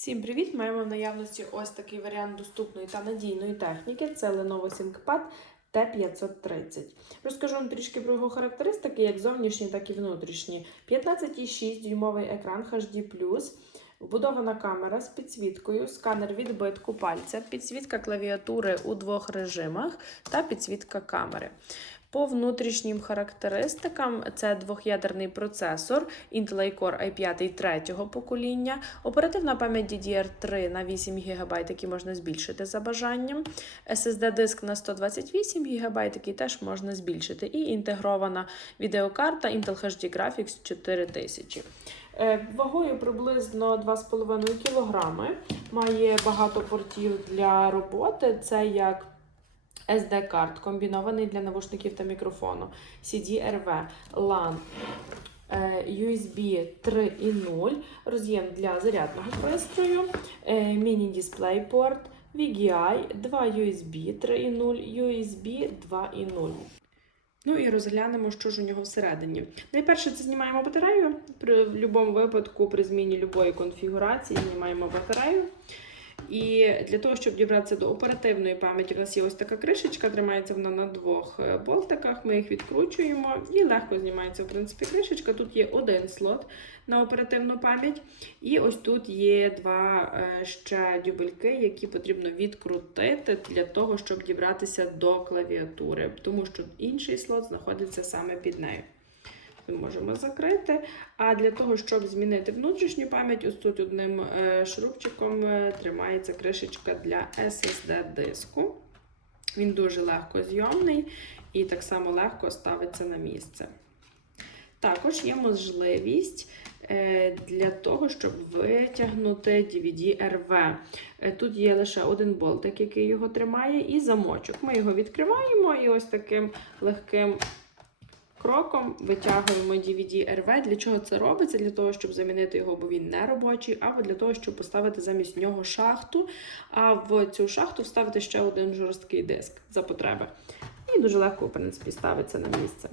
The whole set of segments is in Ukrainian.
Всім привіт! Маємо в наявності ось такий варіант доступної та надійної техніки. Це Lenovo ThinkPad T530. Розкажу вам трішки про його характеристики, як зовнішні, так і внутрішні. 15,6 дюймовий екран HD+, вбудована камера з підсвіткою, сканер відбитку пальця, підсвітка клавіатури у двох режимах та підсвітка камери. По внутрішнім характеристикам це двох'ядерний процесор Intel iCore i5 третього покоління, оперативна пам'ять DDR3 на 8 ГБ, який можна збільшити за бажанням, SSD-диск на 128 ГБ, який теж можна збільшити, і інтегрована відеокарта Intel HD Graphics 4000. Е, Вагою приблизно 2,5 кг. Має багато портів для роботи. Це як SD-карт, комбінований для навушників та мікрофону, CD-RV, LAN, е, USB 3.0, роз'єм для зарядного пристрою, е, міні-дисплей-порт, VGI, 2 USB 3.0, USB 2.0. Ну і розглянемо, що ж у нього всередині. Найперше це знімаємо батарею. При в будь-якому випадку, при зміні будь-якої конфігурації, знімаємо батарею. І для того, щоб дібратися до оперативної пам'яті, у нас є ось така кришечка, тримається вона на двох е, болтиках. Ми їх відкручуємо і легко знімається, в принципі, кришечка. Тут є один слот на оперативну пам'ять. І ось тут є два е, ще дюбельки, які потрібно відкрутити для того, щоб дібратися до клавіатури, тому що інший слот знаходиться саме під нею. Ми можемо закрити. А для того, щоб змінити внутрішню пам'ять, ось тут одним е, шурупчиком е, тримається кришечка для SSD-диску. Він дуже легко зйомний і так само легко ставиться на місце. Також є можливість е, для того, щоб витягнути DVD-RV. Е, Тут є лише один болтик, який його тримає, і замочок. Ми його відкриваємо і ось таким легким кроком витягуємо DVD-RV. Для чого це робиться? Для того, щоб замінити його, бо він не робочий, або для того, щоб поставити замість нього шахту, а в цю шахту вставити ще один жорсткий диск за потреби. І дуже легко, в принципі, ставиться на місце.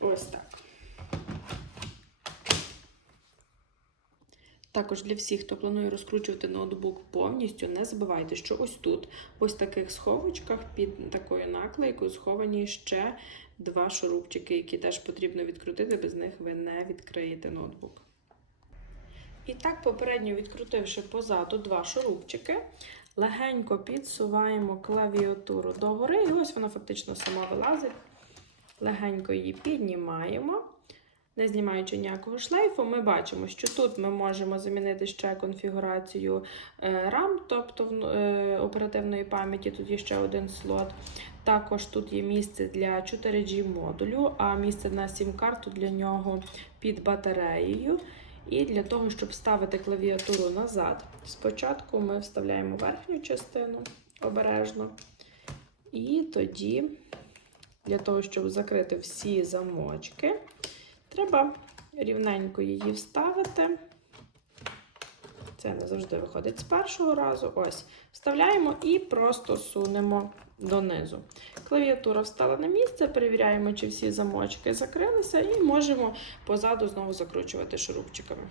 Ось так. Також для всіх, хто планує розкручувати ноутбук повністю, не забувайте, що ось тут, в ось таких сховочках під такою наклейкою, сховані ще два шурупчики, які теж потрібно відкрутити, без них ви не відкриєте ноутбук. І так, попередньо відкрутивши позаду два шурупчики, легенько підсуваємо клавіатуру догори, і ось вона фактично сама вилазить. Легенько її піднімаємо. Не знімаючи ніякого шлейфу, ми бачимо, що тут ми можемо замінити ще конфігурацію е, RAM, тобто е, оперативної пам'яті, тут є ще один слот. Також тут є місце для 4G модулю, а місце на сім-карту для нього під батареєю. І для того, щоб ставити клавіатуру назад, спочатку ми вставляємо верхню частину обережно. І тоді, для того, щоб закрити всі замочки, Треба рівненько її вставити. Це не завжди виходить з першого разу. Ось. Вставляємо і просто сунемо донизу. Клавіатура встала на місце, перевіряємо, чи всі замочки закрилися, і можемо позаду знову закручувати шурупчиками.